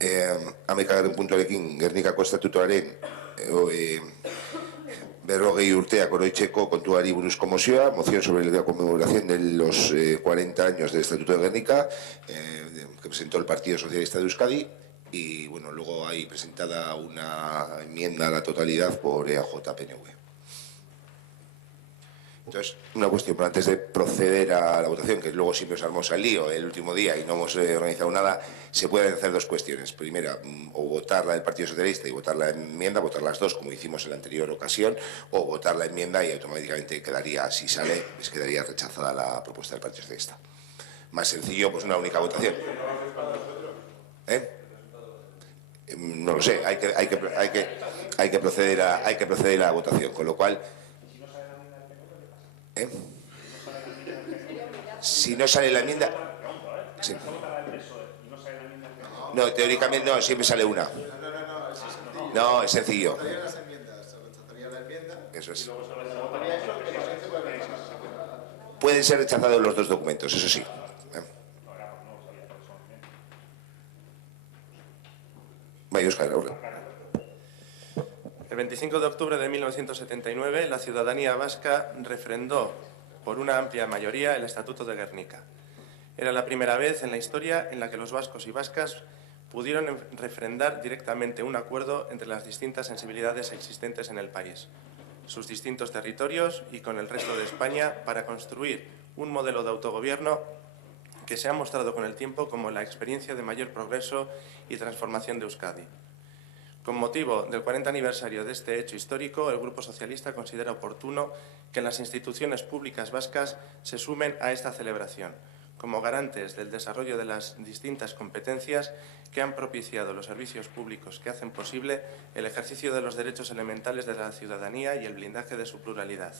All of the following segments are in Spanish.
11. puntuarekin Gernikako estatutuaren 40 urteak oroitzeko kontuari buruzko mozioa, moción sobre la conmemoración de los 40 años del Estatuto de Gernika, que presentó el Partido Socialista de Euskadi, y bueno, luego hay presentada una enmienda a la totalidad por EAJ-PNV. Entonces, una cuestión, pero antes de proceder a la votación, que luego siempre os armamos al lío el último día y no hemos organizado nada, se pueden hacer dos cuestiones. Primera, o votar la del Partido Socialista y votar la enmienda, votar las dos, como hicimos en la anterior ocasión, o votar la enmienda y automáticamente quedaría, si sale, pues quedaría rechazada la propuesta del Partido Socialista. Más sencillo, pues una única votación. No lo sé, hay que proceder a la votación, con lo cual... Si no sale la enmienda... Sí. No, teóricamente no, siempre sale una. No, es sencillo. Eso es. Pueden ser rechazados los dos documentos, eso sí. Vaya, Óscar, ahora. El 25 de octubre de 1979, la ciudadanía vasca refrendó por una amplia mayoría el Estatuto de Gernika. Era la primera vez en la historia en la que los vascos y vascas pudieron refrendar directamente un acuerdo entre las distintas sensibilidades existentes en el país, sus distintos territorios y con el resto de España para construir un modelo de autogobierno que se ha mostrado con el tiempo como la experiencia de mayor progreso y transformación de Euskadi. Con motivo del 40 aniversario de este hecho histórico, el Grupo Socialista considera oportuno que las instituciones públicas vascas se sumen a esta celebración, como garantes del desarrollo de las distintas competencias que han propiciado los servicios públicos que hacen posible el ejercicio de los derechos elementales de la ciudadanía y el blindaje de su pluralidad.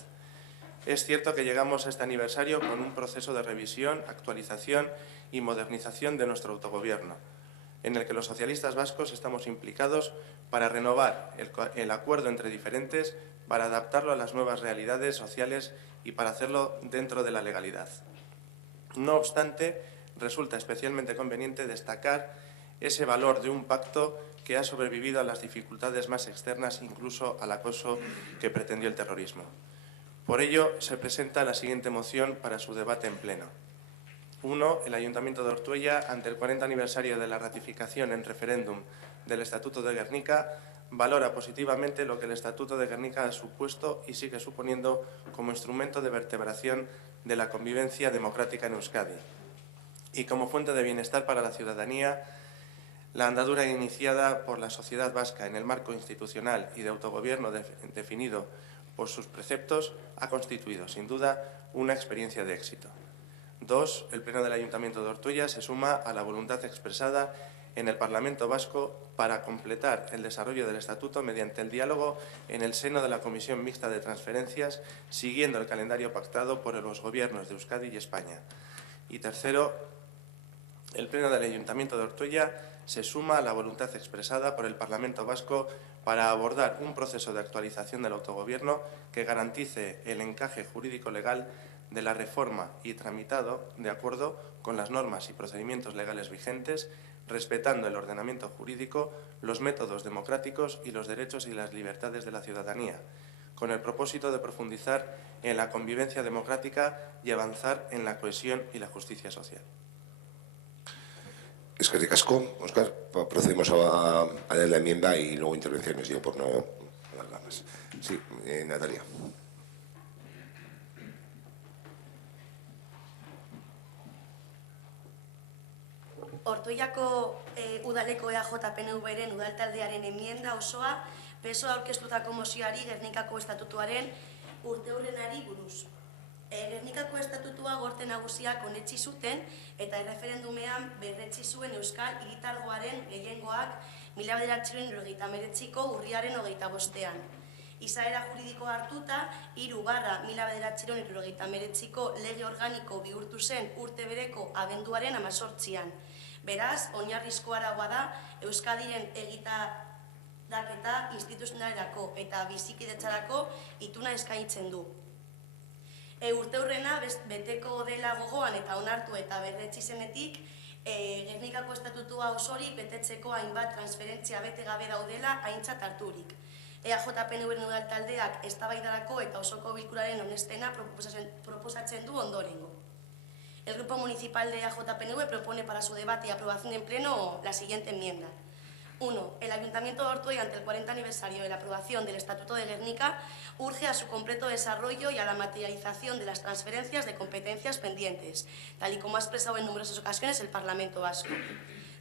Es cierto que llegamos a este aniversario con un proceso de revisión, actualización y modernización de nuestro autogobierno, en el que los socialistas vascos estamos implicados para renovar el acuerdo entre diferentes, para adaptarlo a las nuevas realidades sociales y para hacerlo dentro de la legalidad. No obstante, resulta especialmente conveniente destacar ese valor de un pacto que ha sobrevivido a las dificultades más externas, incluso al acoso que pretendió el terrorismo. Por ello, se presenta la siguiente moción para su debate en pleno. 1. El Ayuntamiento de Ortuella, ante el 40 aniversario de la ratificación en referéndum del Estatuto de Gernika, valora positivamente lo que el Estatuto de Gernika ha supuesto y sigue suponiendo como instrumento de vertebración de la convivencia democrática en Euskadi y como fuente de bienestar para la ciudadanía. La andadura iniciada por la sociedad vasca en el marco institucional y de autogobierno definido por sus preceptos ha constituido, sin duda, una experiencia de éxito. 2. El Pleno del Ayuntamiento de Ortuella se suma a la voluntad expresada en el Parlamento Vasco para completar el desarrollo del Estatuto mediante el diálogo en el seno de la Comisión Mixta de Transferencias, siguiendo el calendario pactado por los gobiernos de Euskadi y España. Y tercero, el Pleno del Ayuntamiento de Ortuella se suma a la voluntad expresada por el Parlamento Vasco para abordar un proceso de actualización del autogobierno que garantice el encaje jurídico-legal de la reforma y tramitado de acuerdo con las normas y procedimientos legales vigentes, respetando el ordenamiento jurídico, los métodos democráticos y los derechos y las libertades de la ciudadanía, con el propósito de profundizar en la convivencia democrática y avanzar en la cohesión y la justicia social. Eskerrik asko, Óscar. Procedemos a leer la enmienda y luego intervenciones, yo por no hablar más. Sí, Natalia. Ortuellako udaleko EAJ-PNV-ren udaltaldearen enmienda osoa PSOE aurkeztutako mozioari Gernikako estatutuaren urteurrenari buruz. Gernikako estatutua Gorte Nagusiak onetsi zuten eta erreferendumean berretsi zuen Euskal Hiritargoaren gehiengoak 1979ko urriaren 25ean. Izaera juridikoa hartuta, 3/1979ko lege organiko bihurtu zen urte bereko abenduaren 18ean. Beraz, oinarrizko araua da Euskadiren egitadaketa instituzionalerako eta bizikidetzarako ituna eskaintzen du. Urteurrena beteko dela gogoan eta onartu eta berretsi zenetik, Gernikako estatutua osorik betetzeko hainbat transferentzia bete gabe daudela aintzat harturik. EAJ-PNV udal taldeak eztabaidarako eta osoko bilkuraren onestena proposatzen du ondorengo. El Grupo Municipal de EAJ-PNV propone para su debate y aprobación en pleno la siguiente enmienda. 1. El Ayuntamiento de Ortuella, ante el 40 aniversario de la aprobación del Estatuto de Gernika, urge a su completo desarrollo y a la materialización de las transferencias de competencias pendientes, tal y como ha expresado en numerosas ocasiones el Parlamento Vasco.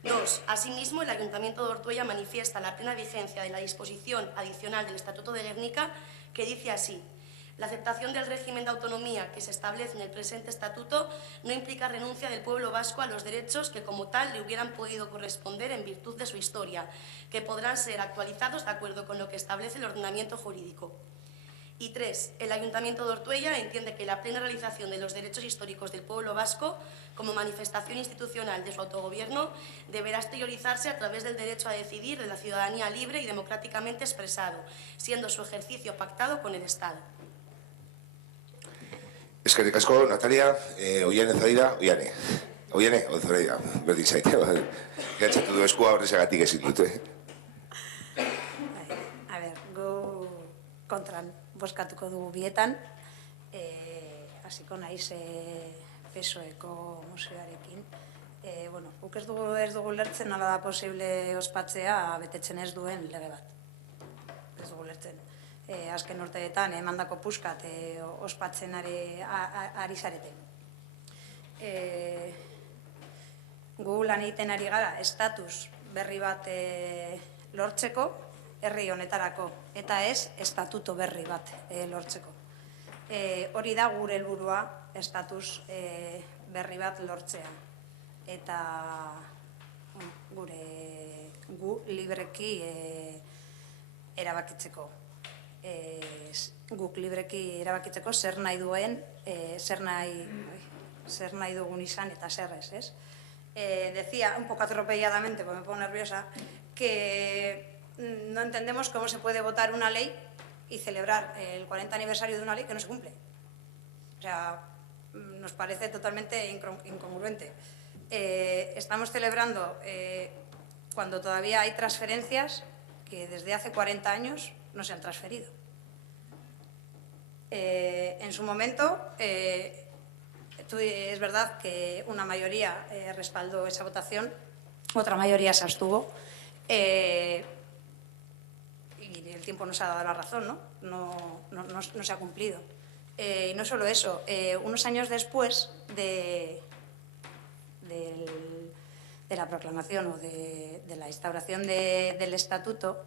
2. Asimismo, el Ayuntamiento de Ortuella manifiesta la plena vigencia de la disposición adicional del Estatuto de Gernika, que dice así: la aceptación del régimen de autonomía que se establece en el presente estatuto no implica renuncia del pueblo vasco a los derechos que como tal le hubieran podido corresponder en virtud de su historia, que podrán ser actualizados de acuerdo con lo que establece el ordenamiento jurídico. Y 3. El Ayuntamiento de Ortuella entiende que la plena realización de los derechos históricos del pueblo vasco como manifestación institucional de su autogobierno deberá exteriorizarse a través del derecho a decidir de la ciudadanía libre y democráticamente expresado, siendo su ejercicio pactado con el Estado. Eskerrik asko, Natalia, Oiane Zaira, Oiane, o Zaira, berdin zaite, gertzatu du eskua horrezagatik ezin dute. A ber, gu kontran boskatuko dugu bietan, hasiko naiz PSOeko museoarekin. Guk ez dugu lertzen nola da posible ospatzea betetzen ez duen lege bat. Ez dugu lertzen. Azken urteetan emandako puskat ospatzen ari zarete. Gu lan egiten ari gara estatus berri bat lortzeko herri honetarako, eta ez estatuto berri bat lortzeko. Hori da gure helburua, estatus berri bat lortzea. Eta gu libreki erabakitzeko. Guk libreki erabakitzeko zer nahi duen, zer nahi dugun izan eta zer ez. Decía, un poco atropelladamente, porque me pongo nerviosa, que no entendemos cómo se puede votar una ley y celebrar el 40 aniversario de una ley que no se cumple. O sea, nos parece totalmente incongruente. Estamos celebrando cuando todavía hay transferencias que desde hace 40 años no se han transferido. En su momento, es verdad que una mayoría respaldó esa votación, otra mayoría se abstuvo, y el tiempo nos ha dado la razón, no se ha cumplido. Y no solo eso, unos años después de la proclamación o de la instauración del estatuto,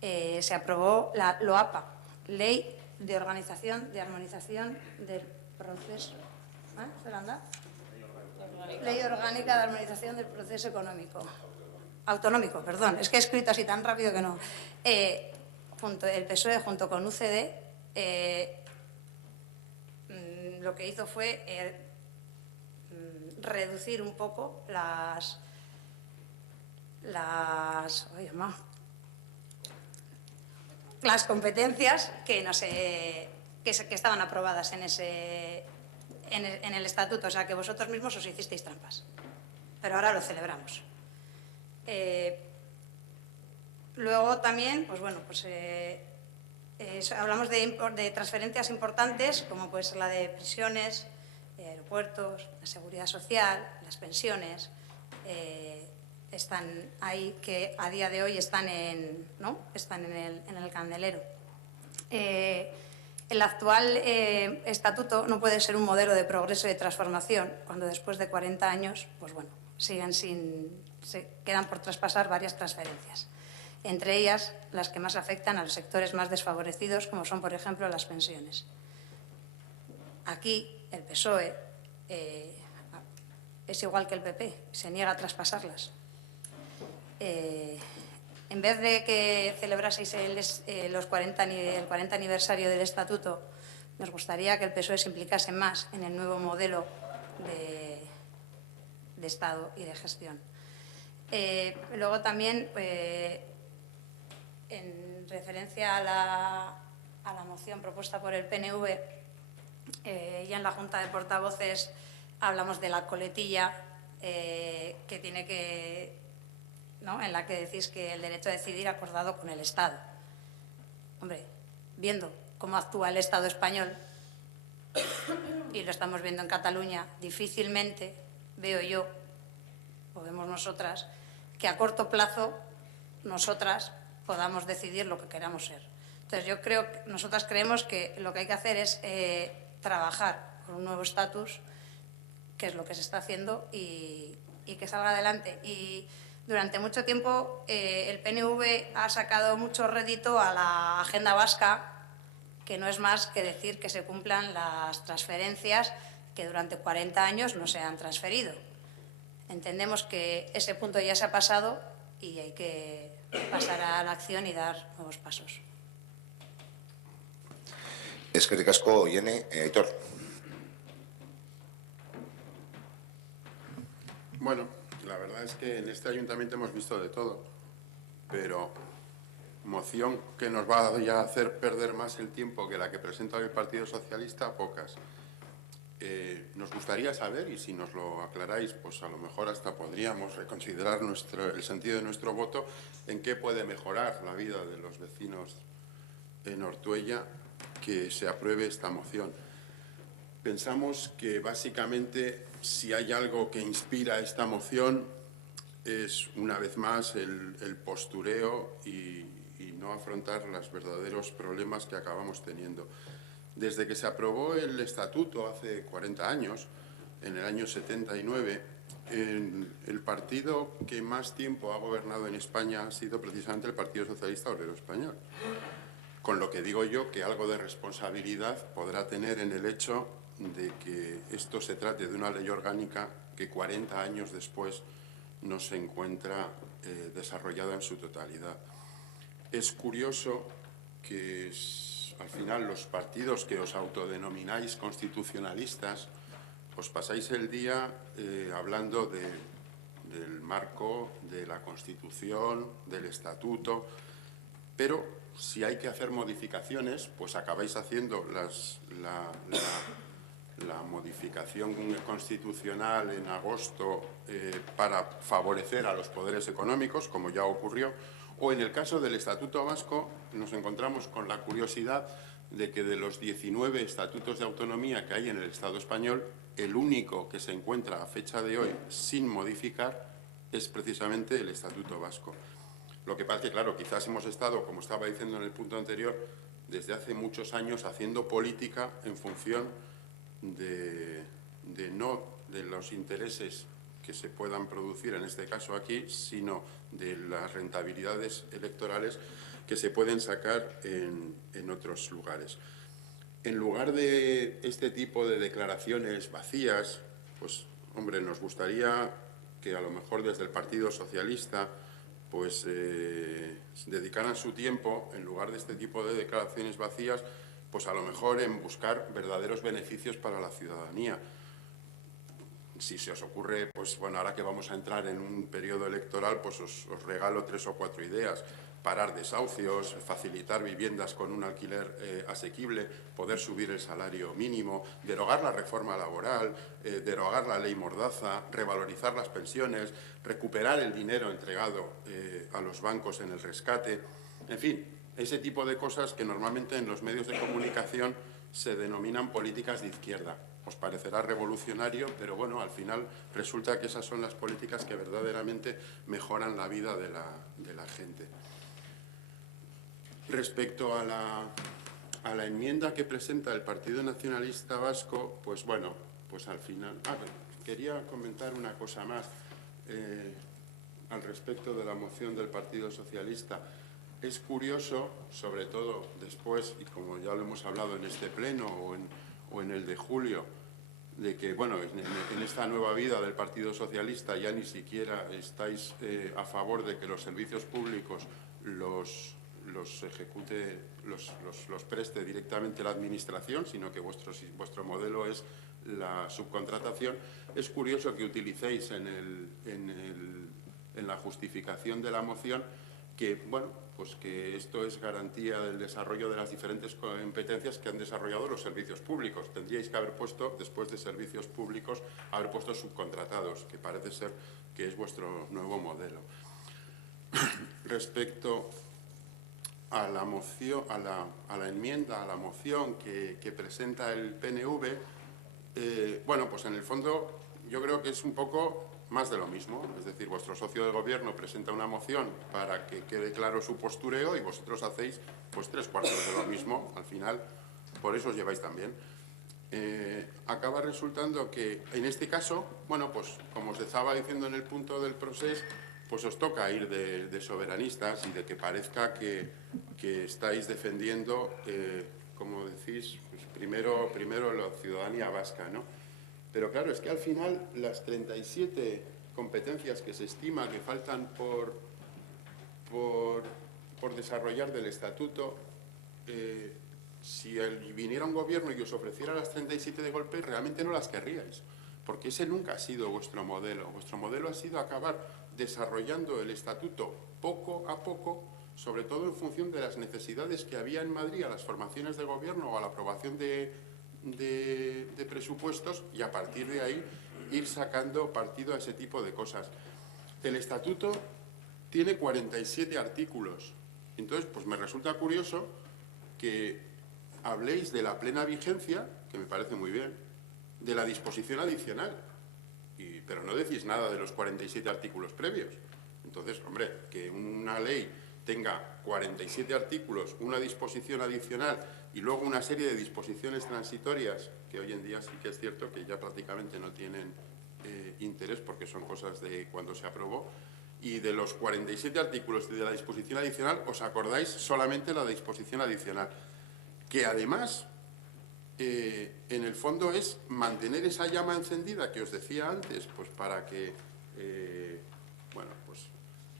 se aprobó la LOAPA, Ley de Organización, de Armonización del Proceso. Ley Orgánica de Armonización del Proceso Autonómico, perdón, es que he escrito así tan rápido que no. El PSOE junto con UCD lo que hizo fue reducir un poco las competencias que estaban aprobadas en el estatuto, o sea que vosotros mismos os hicisteis trampas, pero ahora lo celebramos. Luego también, hablamos de transferencias importantes como pues la de prisiones, aeropuertos, la seguridad social, las pensiones. Están ahí, que a día de hoy están en el candelero. El actual estatuto no puede ser un modelo de progreso y de transformación cuando después de 40 años, se quedan por traspasar varias transferencias, entre ellas las que más afectan a los sectores más desfavorecidos, como son, por ejemplo, las pensiones. Aquí el PSOE es igual que el PP, se niega a traspasarlas. En vez de que celebraseis el 40 aniversario del Estatuto, nos gustaría que el PSOE se implicase más en el nuevo modelo de Estado y de gestión. Luego también, en referencia a la moción propuesta por el PNV, ya en la Junta de Portavoces hablamos de la coletilla que tiene que, ¿no?, en la que decís que el derecho a decidir acordado con el Estado. Hombre, viendo cómo actúa el Estado español, y lo estamos viendo en Cataluña, difícilmente veo yo, o vemos nosotras, que a corto plazo nosotras podamos decidir lo que queramos ser. Entonces, yo creo, nosotras creemos que lo que hay que hacer es trabajar por un nuevo estatus, que es lo que se está haciendo, y que salga adelante. Y durante mucho tiempo el PNV ha sacado mucho rédito a la agenda vasca, que no es más que decir que se cumplan las transferencias que durante 40 años no se han transferido. Entendemos que ese punto ya se ha pasado y hay que pasar a la acción y dar nuevos pasos. Eskerrik asko, Iene. Aitor. Bueno, la verdad es que en este ayuntamiento hemos visto de todo, pero moción que nos va a hacer perder más el tiempo que la que presenta el Partido Socialista, pocas. Nos gustaría saber, y si nos lo aclaráis, pues a lo mejor hasta podríamos reconsiderar el sentido de nuestro voto, en qué puede mejorar la vida de los vecinos en Ortuella que se apruebe esta moción. Pensamos que básicamente, si hay algo que inspira esta moción, es una vez más el postureo y no afrontar los verdaderos problemas que acabamos teniendo. Desde que se aprobó el estatuto hace 40 años, en el año 79, el partido que más tiempo ha gobernado en España ha sido precisamente el Partido Socialista Obrero Español. Con lo que digo yo que algo de responsabilidad podrá tener en el hecho de que esto se trate de una ley orgánica que 40 años después no se encuentra desarrollada en su totalidad. Es curioso que al final los partidos que os autodenomináis constitucionalistas os pasáis el día hablando del marco, de la Constitución, del Estatuto, pero si hay que hacer modificaciones, pues acabáis haciendo la modificación constitucional en agosto para favorecer a los poderes económicos, como ya ocurrió, o en el caso del Estatuto Vasco nos encontramos con la curiosidad de que de los 19 estatutos de autonomía que hay en el Estado español, el único que se encuentra a fecha de hoy sin modificar es precisamente el Estatuto Vasco. Lo que pasa es que, claro, quizás hemos estado, como estaba diciendo en el punto anterior, desde hace muchos años haciendo política en función no de los intereses que se puedan producir, en este caso aquí, sino de las rentabilidades electorales que se pueden sacar en otros lugares. En lugar de este tipo de declaraciones vacías, pues, hombre, nos gustaría que a lo mejor desde el Partido Socialista pues dedicaran su tiempo, en lugar de este tipo de declaraciones vacías, pues a lo mejor en buscar verdaderos beneficios para la ciudadanía. Si se os ocurre, pues bueno, ahora que vamos a entrar en un periodo electoral, pues os regalo 3 o 4 ideas. Parar desahucios, facilitar viviendas con un alquiler asequible, poder subir el salario mínimo, derogar la reforma laboral, derogar la ley Mordaza, revalorizar las pensiones, recuperar el dinero entregado a los bancos en el rescate, en fin, ese tipo de cosas que normalmente en los medios de comunicación se denominan políticas de izquierda. Os parecerá revolucionario, pero bueno, al final resulta que esas son las políticas que verdaderamente mejoran la vida de la gente. Respecto a la enmienda que presenta el Partido Nacionalista Vasco, pues bueno, pues al final... quería comentar una cosa más al respecto de la moción del Partido Socialista. Es curioso, sobre todo después, y como ya lo hemos hablado en este pleno o en el de julio, de que, bueno, en esta nueva vida del Partido Socialista ya ni siquiera estáis a favor de que los servicios públicos los preste directamente la Administración, sino que vuestro modelo es la subcontratación. Es curioso que utilicéis en la justificación de la moción que, bueno, pues que esto es garantía del desarrollo de las diferentes competencias que han desarrollado los servicios públicos. Tendríais que haber puesto, después de servicios públicos, haber puesto subcontratados, que parece ser que es vuestro nuevo modelo. Respecto a la moción, a la enmienda, a la moción que presenta el PNV, bueno, pues en el fondo yo creo que es un poco más de lo mismo. Es decir, vuestro socio de gobierno presenta una moción para que quede claro su postureo y vosotros hacéis pues 3/4 de lo mismo. Al final, por eso os lleváis tan bien. Acaba resultando que, en este caso, bueno, pues como os estaba diciendo en el punto del proceso, pues os toca ir de soberanistas y de que parezca que estáis defendiendo, como decís, pues primero la ciudadanía vasca, ¿no? Pero claro, es que al final las 37 competencias que se estima que faltan por desarrollar del estatuto, si viniera un gobierno y os ofreciera las 37 de golpe, realmente no las querríais, porque ese nunca ha sido vuestro modelo. Vuestro modelo ha sido acabar desarrollando el estatuto poco a poco, sobre todo en función de las necesidades que había en Madrid a las formaciones de gobierno o a la aprobación de presupuestos, y a partir de ahí ir sacando partido a ese tipo de cosas. El estatuto tiene 47 artículos. Entonces, pues me resulta curioso que habléis de la plena vigencia, que me parece muy bien, de la disposición adicional, pero no decís nada de los 47 artículos previos. Entonces, hombre, que una ley tenga 47 artículos, una disposición adicional y luego una serie de disposiciones transitorias, que hoy en día sí que es cierto que ya prácticamente no tienen interés porque son cosas de cuando se aprobó, y de los 47 artículos de la disposición adicional os acordáis solamente la disposición adicional, que además en el fondo es mantener esa llama encendida que os decía antes, pues para que bueno, pues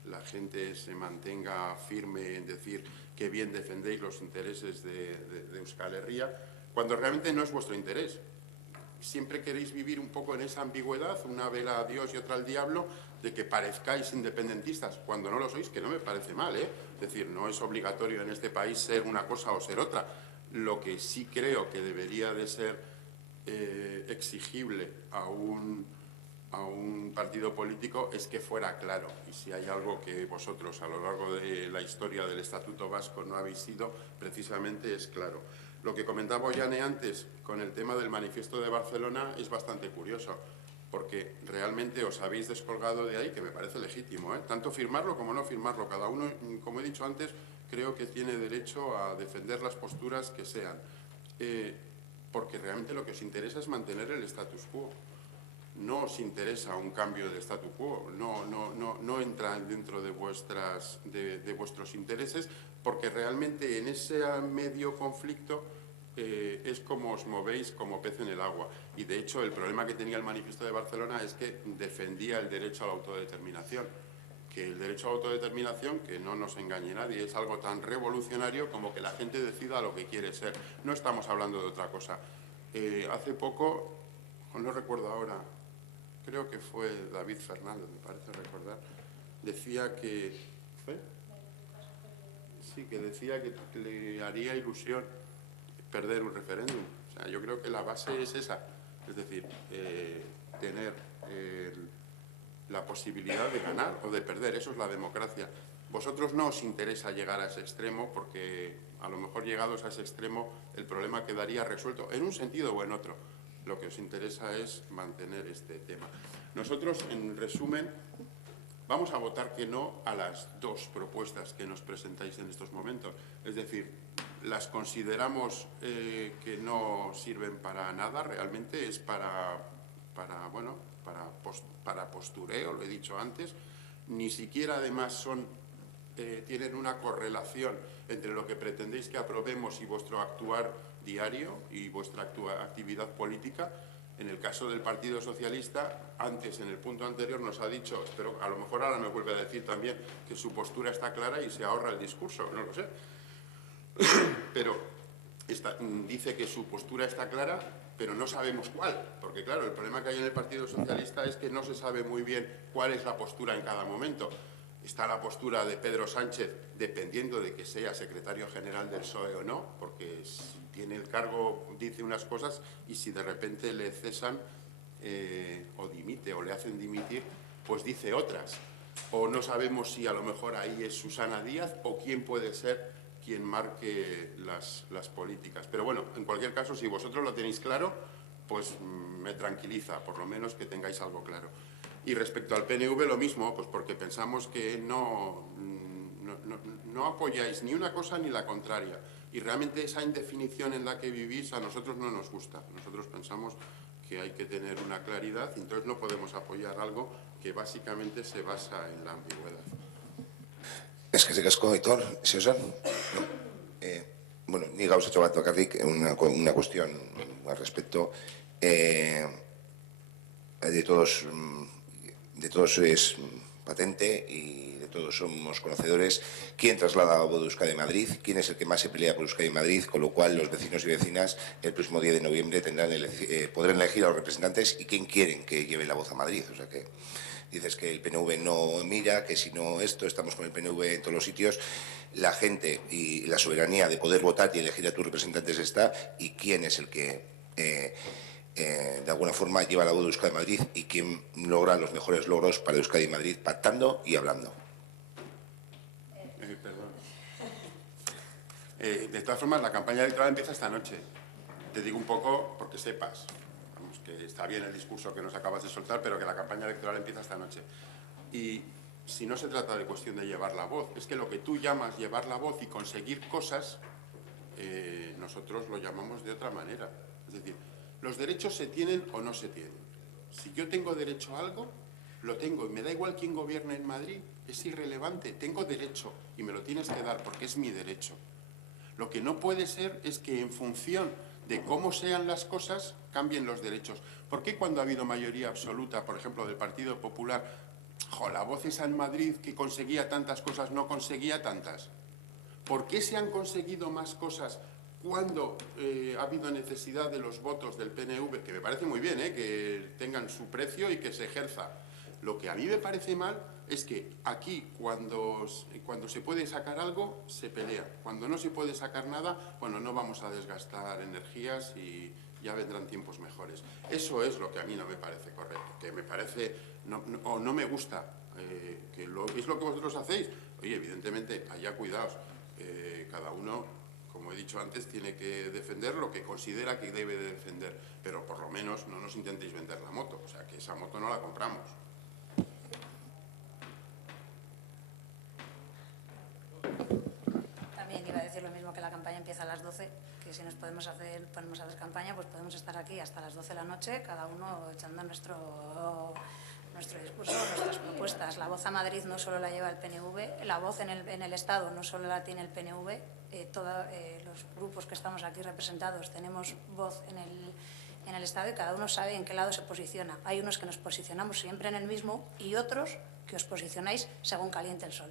la gente se mantenga firme en decir que bien defendéis los intereses de Euskal Herria, cuando realmente no es vuestro interés. Siempre queréis vivir un poco en esa ambigüedad, una vela a Dios y otra al diablo, de que parezcáis independentistas cuando no lo sois, que no me parece mal, ¿eh? Es decir, no es obligatorio en este país ser una cosa o ser otra. Lo que sí creo que debería de ser exigible a un partido político es que fuera claro. Y si hay algo que vosotros a lo largo de la historia del Estatuto Vasco no habéis sido, precisamente es claro. Lo que comentaba Ollane antes con el tema del Manifiesto de Barcelona es bastante curioso, porque realmente os habéis descolgado de ahí, que me parece legítimo, ¿eh? Tanto firmarlo como no firmarlo. Cada uno, como he dicho antes, creo que tiene derecho a defender las posturas que sean, porque realmente lo que os interesa es mantener el status quo. No os interesa un cambio de statu quo, no entra dentro de vuestros intereses, porque realmente en ese medio conflicto es como os movéis como pez en el agua. Y de hecho el problema que tenía el Manifiesto de Barcelona es que defendía el derecho a la autodeterminación. Que el derecho a la autodeterminación, que no nos engañe nadie, es algo tan revolucionario como que la gente decida lo que quiere ser. No estamos hablando de otra cosa. Hace poco, no recuerdo ahora, creo que fue David Fernández, me parece recordar, decía que... Sí, que decía que le haría ilusión perder un referéndum. O sea, yo creo que la base es esa, es decir, tener la posibilidad de ganar o de perder, eso es la democracia. Vosotros no os interesa llegar a ese extremo porque a lo mejor llegados a ese extremo el problema quedaría resuelto en un sentido o en otro. Lo que os interesa es mantener este tema. Nosotros, en resumen, vamos a votar que no a las dos propuestas que nos presentáis en estos momentos. Es decir, las consideramos que no sirven para nada, realmente es para postureo, lo he dicho antes. Ni siquiera además tienen una correlación entre lo que pretendéis que aprobemos y vuestro actuar diario y vuestra actividad política. En el caso del Partido Socialista, antes, en el punto anterior, nos ha dicho, pero a lo mejor ahora me vuelve a decir también, que su postura está clara y se ahorra el discurso, no lo sé. Pero dice que su postura está clara, pero no sabemos cuál. Porque claro, el problema que hay en el Partido Socialista es que no se sabe muy bien cuál es la postura en cada momento. Está la postura de Pedro Sánchez, dependiendo de que sea secretario general del PSOE o no, porque si tiene el cargo dice unas cosas y si de repente le cesan o dimite o le hacen dimitir, pues dice otras. O no sabemos si a lo mejor ahí es Susana Díaz o quién puede ser quien marque las políticas. Pero bueno, en cualquier caso, si vosotros lo tenéis claro, pues me tranquiliza, por lo menos que tengáis algo claro. Y respecto al PNV lo mismo, pues porque pensamos que no apoyáis ni una cosa ni la contraria. Y realmente esa indefinición en la que vivís a nosotros no nos gusta. Nosotros pensamos que hay que tener una claridad y entonces no podemos apoyar algo que básicamente se basa en la ambigüedad. Es que se cascó, Aitor, ¿se osan? No. Bueno, ni gauza bat bakarrik una cuestión al respecto. De todos es patente y de todos somos conocedores quién traslada a voz de Euskadi a Madrid, quién es el que más se pelea por Euskadi en Madrid, con lo cual los vecinos y vecinas el próximo día de noviembre podrán elegir a los representantes y quién quieren que lleve la voz a Madrid. O sea que dices que el PNV no mira, que si no esto, estamos con el PNV en todos los sitios. La gente y la soberanía de poder votar y elegir a tus representantes está, y quién es el que de alguna forma lleva la voz de Euskadi Madrid y quién logra los mejores logros para Euskadi y Madrid, pactando y hablando. Perdón. De todas formas, la campaña electoral empieza esta noche. Te digo un poco porque sepas. Vamos, que está bien el discurso que nos acabas de soltar, pero que la campaña electoral empieza esta noche. Y si no se trata de cuestión de llevar la voz, es que lo que tú llamas llevar la voz y conseguir cosas, nosotros lo llamamos de otra manera. Es decir, los derechos se tienen o no se tienen. Si yo tengo derecho a algo, lo tengo. Y me da igual quién gobierne en Madrid, es irrelevante. Tengo derecho y me lo tienes que dar porque es mi derecho. Lo que no puede ser es que en función de cómo sean las cosas cambien los derechos. ¿Por qué cuando ha habido mayoría absoluta, por ejemplo, del Partido Popular, la voz esa en Madrid que conseguía tantas cosas no conseguía tantas? ¿Por qué se han conseguido más cosas cuando ha habido necesidad de los votos del PNV? Que me parece muy bien, que tengan su precio y que se ejerza. Lo que a mí me parece mal es que aquí, cuando se puede sacar algo, se pelea. Cuando no se puede sacar nada, bueno, no vamos a desgastar energías y ya vendrán tiempos mejores. Eso es lo que a mí no me parece correcto, que me parece, o no me gusta, que es lo que vosotros hacéis. Oye, evidentemente, allá cuidaos, cada uno, como he dicho antes, tiene que defender lo que considera que debe de defender, pero por lo menos no nos intentéis vender la moto, o sea, que esa moto no la compramos. También iba a decir lo mismo, que la campaña empieza a las 12, que si nos ponemos a hacer campaña, pues podemos estar aquí hasta las 12 de la noche, cada uno echando nuestro discurso, nuestras propuestas. La voz a Madrid no solo la lleva el PNV, la voz en el Estado no solo la tiene el PNV, todos los grupos que estamos aquí representados tenemos voz en el Estado y cada uno sabe en qué lado se posiciona. Hay unos que nos posicionamos siempre en el mismo y otros que os posicionáis según caliente el sol.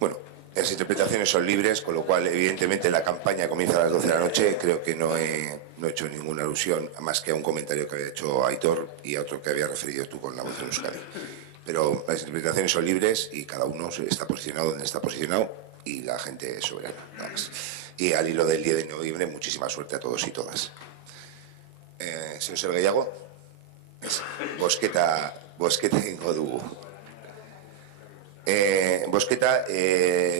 Bueno, las interpretaciones son libres, con lo cual, evidentemente, la campaña comienza a las 12 de la noche. Creo que no he hecho ninguna alusión, más que a un comentario que había hecho Aitor y a otro que había referido tú con la voz de Euskadi. Pero las interpretaciones son libres y cada uno está posicionado donde está posicionado y la gente es soberana, nada más. Y al hilo del 10 de noviembre, muchísima suerte a todos y todas. Señor Sergeiago, bozketa egingo dugu. Bozketa,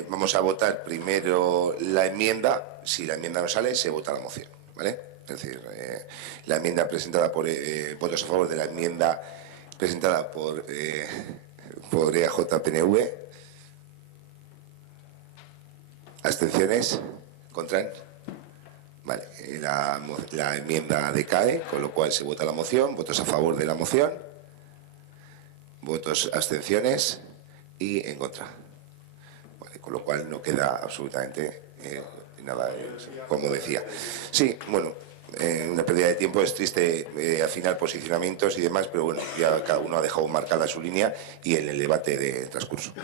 vamos a votar primero la enmienda. Si la enmienda no sale, se vota la moción, ¿vale? Es decir, la enmienda presentada por votos a favor de la enmienda presentada por EAJ-PNV. ¿Abstenciones? ¿Contran? Vale, la enmienda decae, con lo cual se vota la moción. ¿Votos a favor de la moción? ¿Votos abstenciones? Y en contra. Vale, con lo cual no queda absolutamente nada, como decía. Sí, bueno, una pérdida de tiempo, es triste afinar posicionamientos y demás, pero bueno, ya cada uno ha dejado marcada su línea y en el debate de transcurso.